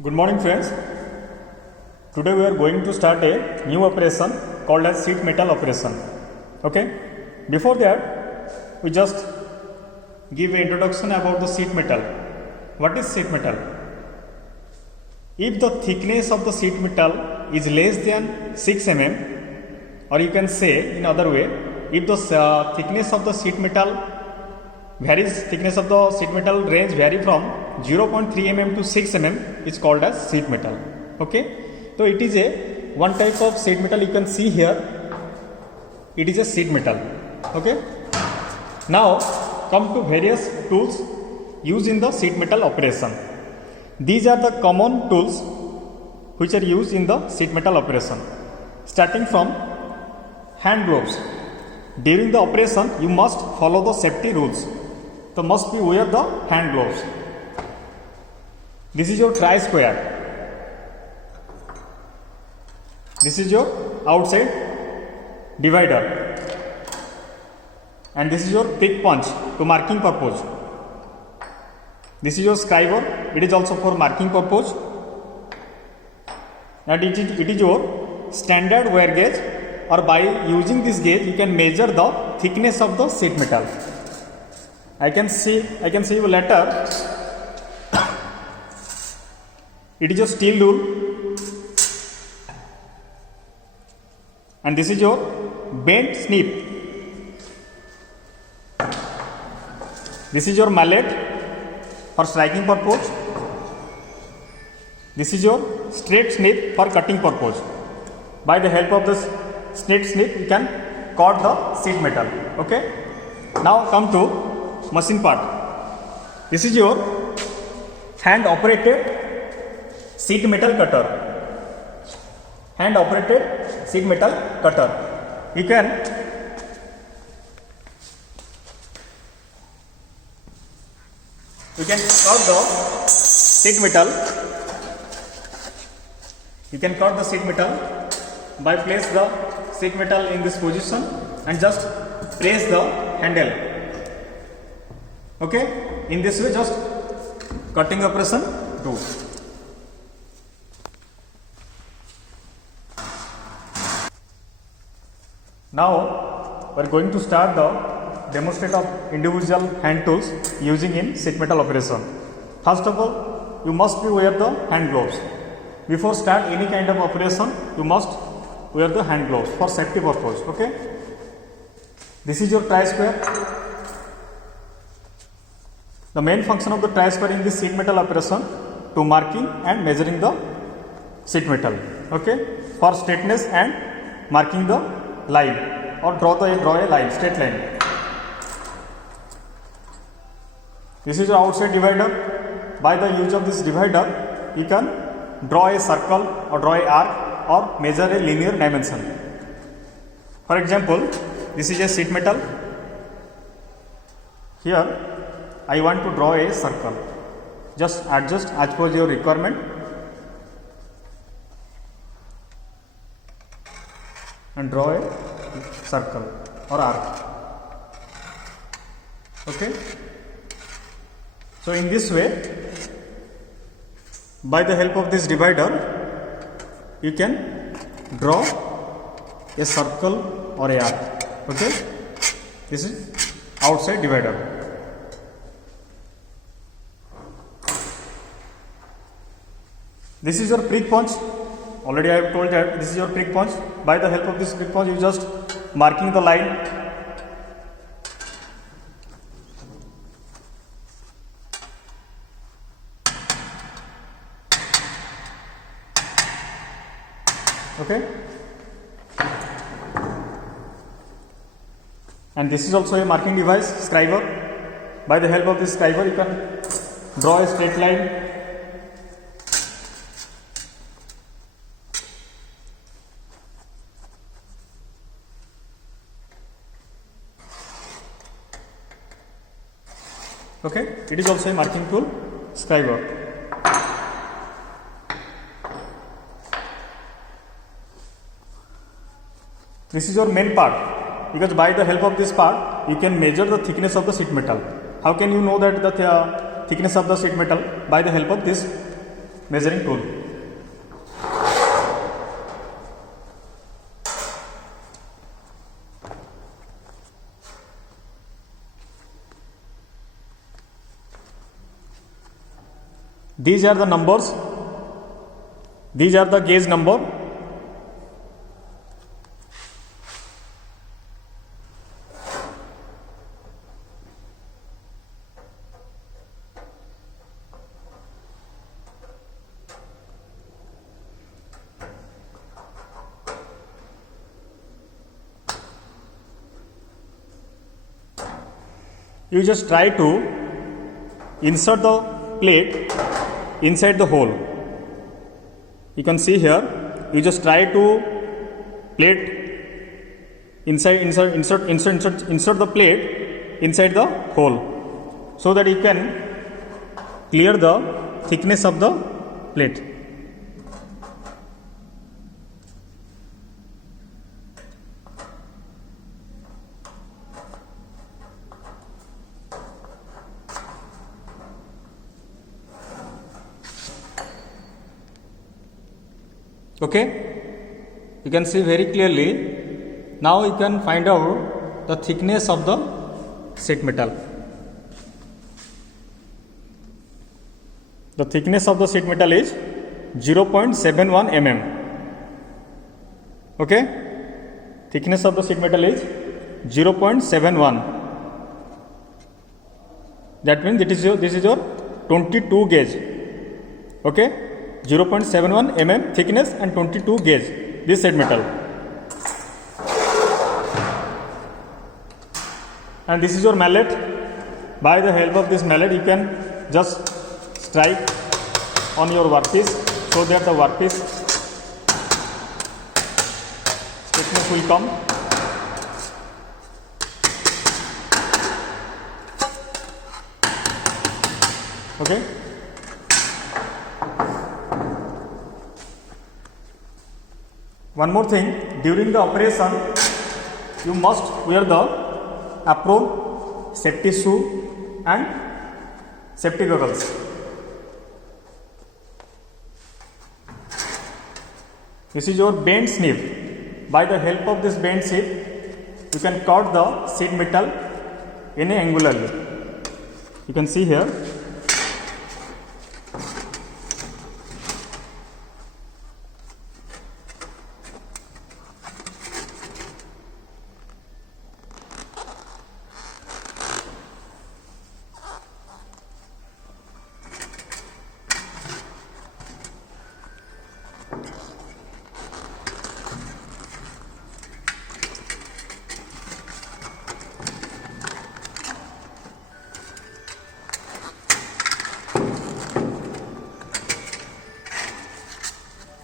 Good morning friends. Today we are going to start a new operation called as sheet metal operation. Okay. Before that we just give an introduction about the sheet metal. What is sheet metal? If the thickness of the sheet metal is less than 6 mm, or you can say in other way, if the thickness of the sheet metal range vary from 0.3 mm to 6 mm is called as sheet metal. Okay, so it is a one type of sheet metal. You can see here it is a sheet metal. Okay, now come to various tools used in the sheet metal operation. These are the common tools which are used in the sheet metal operation, starting from hand gloves. During the operation you must follow the safety rules. So must be wear the hand gloves. This is your tri square. This is your outside divider, and this is your pick punch to marking purpose. This is your scriber. It is also for marking purpose, and it is your standard wear gauge, or by using this gauge you can measure the thickness of the sheet metal. I can see you later. It is your steel rule, and this is your bent snip. This is your mallet for striking purpose. This is your straight snip for cutting purpose. By the help of this straight snip you can cut the sheet metal. Okay. Now come to machine part. This is your hand operated sheet metal cutter. Hand operated sheet metal cutter. You can cut the sheet metal. You can cut the sheet metal by place the sheet metal in this position and just press the handle. Okay, in this way just cutting operation do. Now we are going to start the demonstration of individual hand tools using in sheet metal operation. First of all, you must be wear the hand gloves. Before start any kind of operation, you must wear the hand gloves for safety purpose. Okay. This is your tri square. The main function of the tri square in this sheet metal operation to marking and measuring the sheet metal. Okay, for straightness and marking the line, or draw a line, straight line. This is your outside divider. By the use of this divider, you can draw a circle or draw a arc or measure a linear dimension. For example, this is a sheet metal. Here I want to draw a circle. Just adjust as per your requirement. And draw a circle or arc. Okay. So in this way, by the help of this divider, you can draw a circle or a arc. Okay. This is outside divider. This is your prick punch. Already I have told that this is your prick punch. By the help of this prick punch, you just marking the line. Okay. And this is also a marking device, scriber. By the help of this scriber, you can draw a straight line. Okay, it is also a marking tool, scriber. This is your main part, because by the help of this part you can measure the thickness of the sheet metal. How can you know that the thickness of the sheet metal? By the help of this measuring tool. These are the numbers. These are the gauge number. You just try to insert the plate inside the hole. You can see here, you just try to plate insert the plate inside the hole, so that you can clear the thickness of the plate. Okay, you can see very clearly. Now you can find out the thickness of the sheet metal. The thickness of the sheet metal is 0.71 mm. Okay, thickness of the sheet metal is 0.71. That means this is your 22 gauge. Okay, 0.71 mm thickness and 22 gauge this sheet metal. And this is your mallet. By the help of this mallet, you can just strike on your workpiece, so that the workpiece thickness will come. Okay. One more thing, during the operation, you must wear the apron, safety shoe and safety goggles. This is your bent snip. By the help of this bent snip, you can cut the sheet metal in an angularly. You can see here.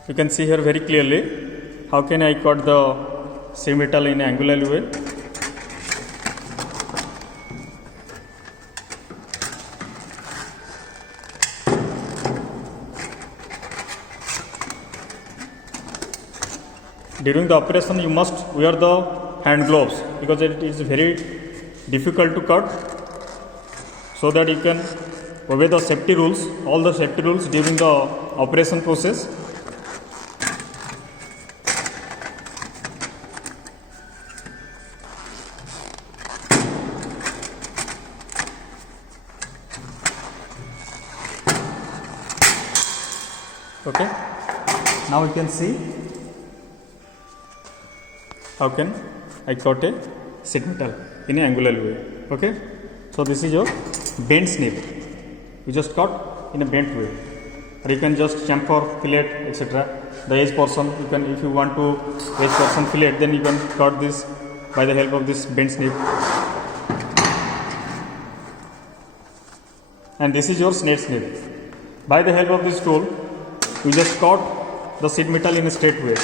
You can see here very clearly how can I cut the sheet metal in an angular way. During the operation, you must wear the hand gloves, because it is very difficult to cut, so that you can obey the safety rules, all the safety rules during the operation process. Okay, now you can see how can I cut a sheet metal in an angular way. Okay, so this is your bent snip. You just cut in a bent way, or you can just chamfer, fillet, etc. The edge portion, you can, if you want to edge portion fillet, then you can cut this by the help of this bent snip. And this is your snake snip. By the help of this tool, you just cut the sheet metal in a straight way.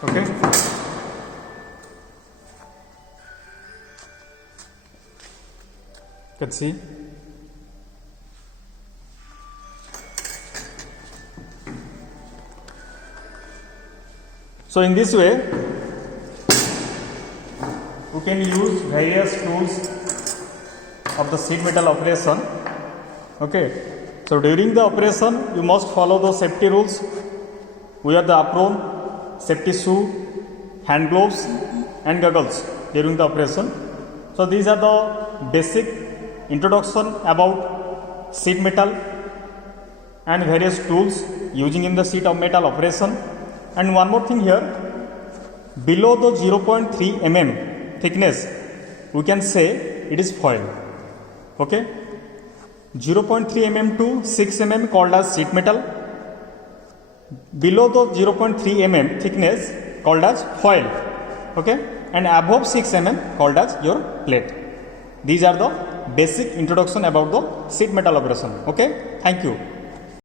Okay. You can see. So in this way, we can use various tools of the sheet metal operation. Okay. So during the operation, you must follow the safety rules. Wear the apron, safety shoe, hand gloves, and goggles during the operation. So these are the basic introduction about sheet metal and various tools using in the sheet of metal operation. And one more thing here, below the 0.3 mm thickness, we can say it is foil. Okay, 0.3 mm to 6 mm called as sheet metal. Below the 0.3 mm thickness called as foil. Okay, and above 6 mm called as your plate. These are the basic introduction about the sheet metal operation. Okay, thank you.